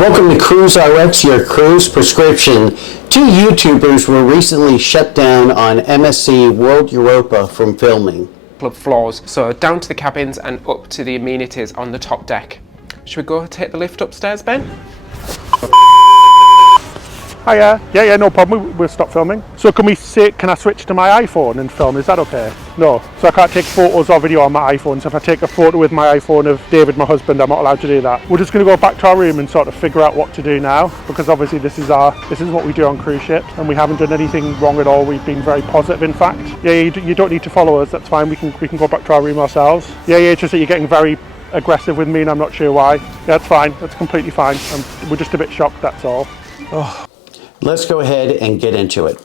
Welcome to Cruise RX, your cruise prescription. Two YouTubers were recently shut down on MSC World Europa from filming. Club floors, so down to the cabins and up to the amenities on the top deck. Should we go take the lift upstairs, Ben? Hiya. Yeah, no problem. We'll stop filming. So can I switch to my iPhone and film? Is that okay? No. So I can't take photos or video on my iPhone. So if I take a photo with my iPhone of David, my husband, I'm not allowed to do that. We're just going to go back to our room and sort of figure out what to do now, because obviously this is what we do on cruise ships, and we haven't done anything wrong at all. We've been very positive, in fact. Yeah, you don't need to follow us. That's fine. We can go back to our room ourselves. Yeah, it's just that you're getting very aggressive with me, and I'm not sure why. Yeah, that's fine. That's completely fine. We're just a bit shocked. That's all. Oh. Let's go ahead and get into it.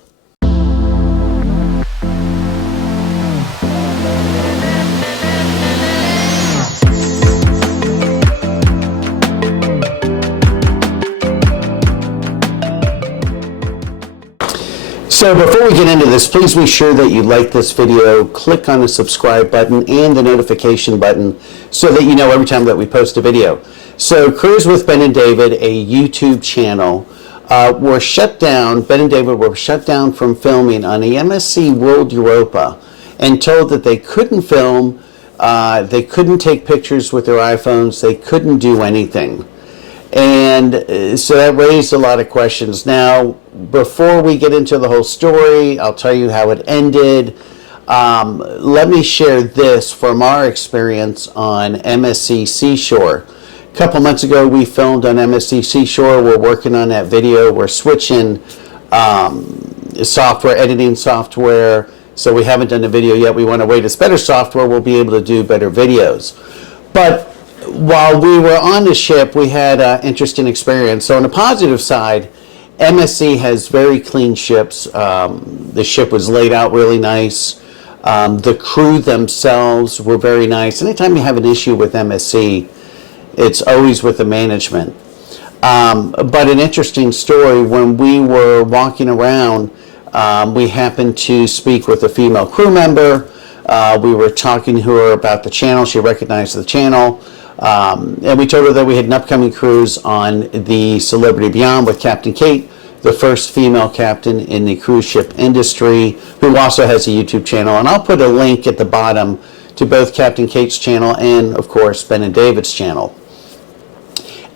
So before we get into this, please be sure that you like this video, click on the subscribe button and the notification button so that you know every time that we post a video. So Cruise with Ben and David, a YouTube channel, were shut down. Ben and David were shut down from filming on the MSC World Europa and told that they couldn't film, they couldn't take pictures with their iPhones, they couldn't do anything. And so that raised a lot of questions. Now, before we get into the whole story, I'll tell you how it ended. Let me share this from our experience on MSC Seashore. A couple months ago, we filmed on MSC Seashore. We're working on that video. We're switching software, editing software. So we haven't done the video yet. We want to wait. It's better software. We'll be able to do better videos. But while we were on the ship, we had an interesting experience. So on the positive side, MSC has very clean ships. The ship was laid out really nice. The crew themselves were very nice. Anytime you have an issue with MSC, it's always with the management. But an interesting story, when we were walking around, we happened to speak with a female crew member. We were talking to her about the channel. She recognized the channel. And we told her that we had an upcoming cruise on the Celebrity Beyond with Captain Kate, the first female captain in the cruise ship industry, who also has a YouTube channel. And I'll put a link at the bottom to both Captain Kate's channel and, of course, Ben and David's channel.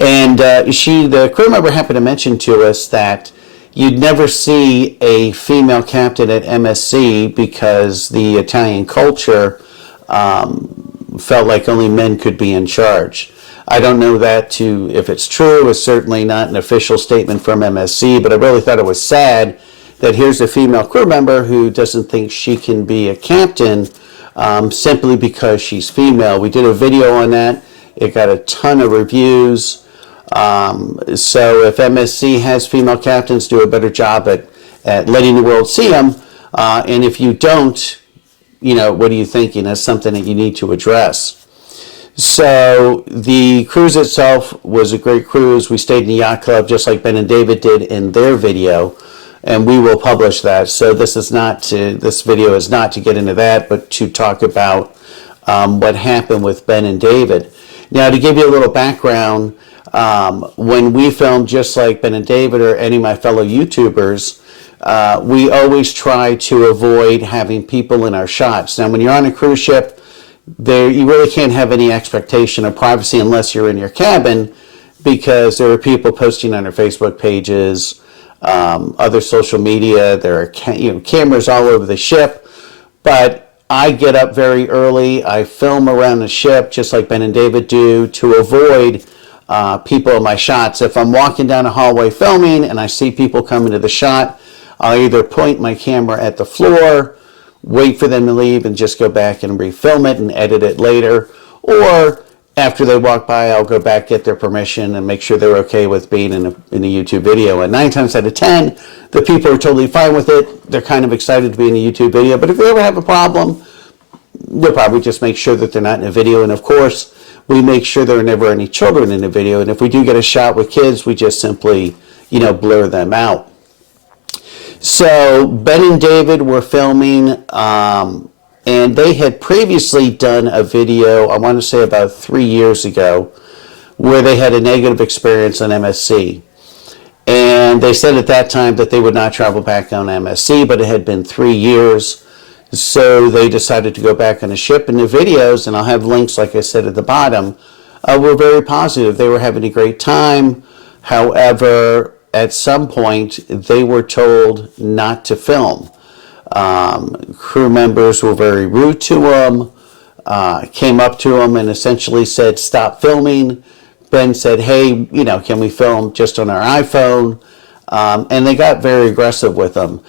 And the crew member happened to mention to us that you'd never see a female captain at MSC because the Italian culture felt like only men could be in charge. I don't know if it's true. It's certainly not an official statement from MSC, but I really thought it was sad that here's a female crew member who doesn't think she can be a captain simply because she's female. We did a video on that. It got a ton of reviews. So if MSC has female captains, do a better job at letting the world see them. And if you don't, what are you thinking? That's something that you need to address. So the cruise itself was a great cruise. We stayed in the yacht club just like Ben and David did in their video, and we will publish that. So this video is not to get into that, but to talk about what happened with Ben and David. Now, to give you a little background, when we film, just like Ben and David or any of my fellow YouTubers, we always try to avoid having people in our shots. Now, when you're on a cruise ship, you really can't have any expectation of privacy unless you're in your cabin, because there are people posting on their Facebook pages, other social media. There are cameras all over the ship. But I get up very early. I film around the ship, just like Ben and David do, to avoid people in my shots. If I'm walking down a hallway filming and I see people come into the shot, I'll either point my camera at the floor, wait for them to leave, and just go back and refilm it and edit it later. Or after they walk by, I'll go back, get their permission, and make sure they're okay with being in a YouTube video. And 9 times out of 10, the people are totally fine with it. They're kind of excited to be in a YouTube video. But if they ever have a problem, we'll probably just make sure that they're not in a video. And of course, we make sure there are never any children in the video. And if we do get a shot with kids, we just simply, blur them out. So Ben and David were filming, and they had previously done a video, I want to say about 3 years ago, where they had a negative experience on MSC. And they said at that time that they would not travel back on MSC, but it had been 3 years. So they decided to go back on a ship, and the videos, and I'll have links, like I said, at the bottom, were very positive. They were having a great time. However, at some point, they were told not to film. Crew members were very rude to them, came up to them and essentially said, stop filming. Ben said, hey, can we film just on our iPhone? And they got very aggressive with them.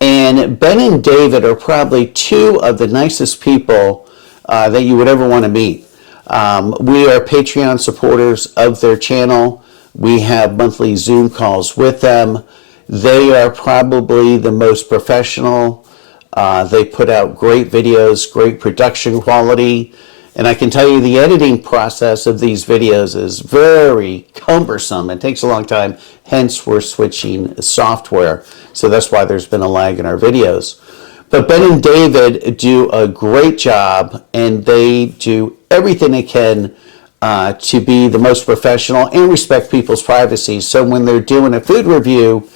And Ben and David are probably two of the nicest people that you would ever want to meet. We are Patreon supporters of their channel. We have monthly Zoom calls with them. They are probably the most professional. They put out great videos, great production quality. And I can tell you the editing process of these videos is very cumbersome. It takes a long time, hence we're switching software. So that's why there's been a lag in our videos. But Ben and David do a great job, and they do everything they can to be the most professional and respect people's privacy. So when they're doing a food review,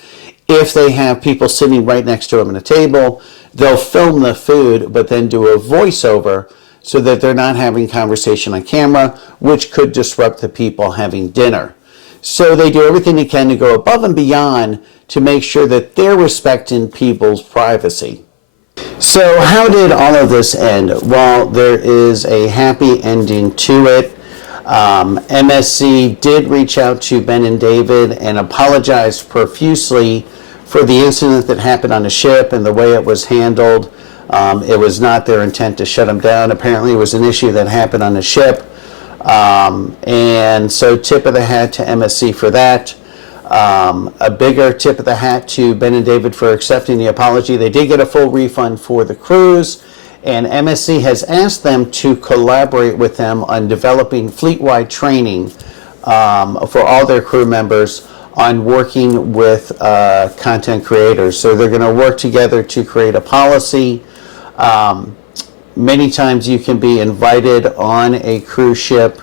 if they have people sitting right next to them at a table, they'll film the food, but then do a voiceover so that they're not having conversation on camera, which could disrupt the people having dinner. So they do everything they can to go above and beyond to make sure that they're respecting people's privacy. So how did all of this end? Well, there is a happy ending to it. MSC did reach out to Ben and David and apologized profusely for the incident that happened on the ship and the way it was handled. It was not their intent to shut them down. Apparently it was an issue that happened on the ship. And so tip of the hat to MSC for that. A bigger tip of the hat to Ben and David for accepting the apology. They did get a full refund for the cruise, and MSC has asked them to collaborate with them on developing fleet-wide training for all their crew members on working with content creators. So they're going to work together to create a policy. Many times you can be invited on a cruise ship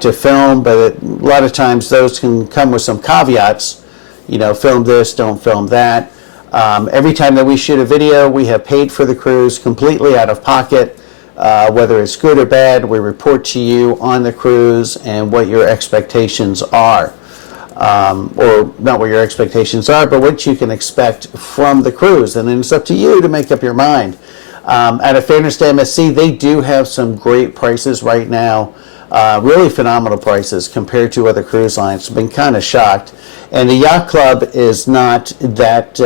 to film, but a lot of times those can come with some caveats. Film this, don't film that. Every time that we shoot a video, we have paid for the cruise completely out of pocket. Whether it's good or bad, we report to you on the cruise and what your expectations are. Or not what your expectations are, but what you can expect from the cruise. And then it's up to you to make up your mind. Out of fairness to MSC, they do have some great prices right now. Really phenomenal prices compared to other cruise lines. I've been kind of shocked. And the Yacht Club is not that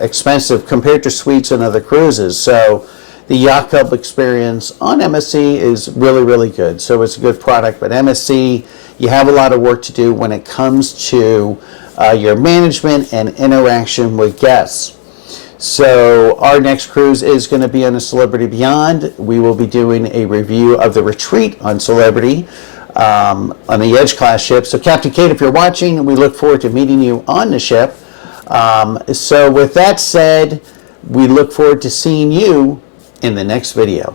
expensive compared to suites and other cruises. So the Yacht Club experience on MSC is really, really good. So it's a good product. But MSC, you have a lot of work to do when it comes to your management and interaction with guests. So our next cruise is going to be on a Celebrity Beyond. We will be doing a review of the Retreat on Celebrity on the Edge class ship. So Captain Kate, if you're watching, we look forward to meeting you on the ship. So with that said, we look forward to seeing you in the next video.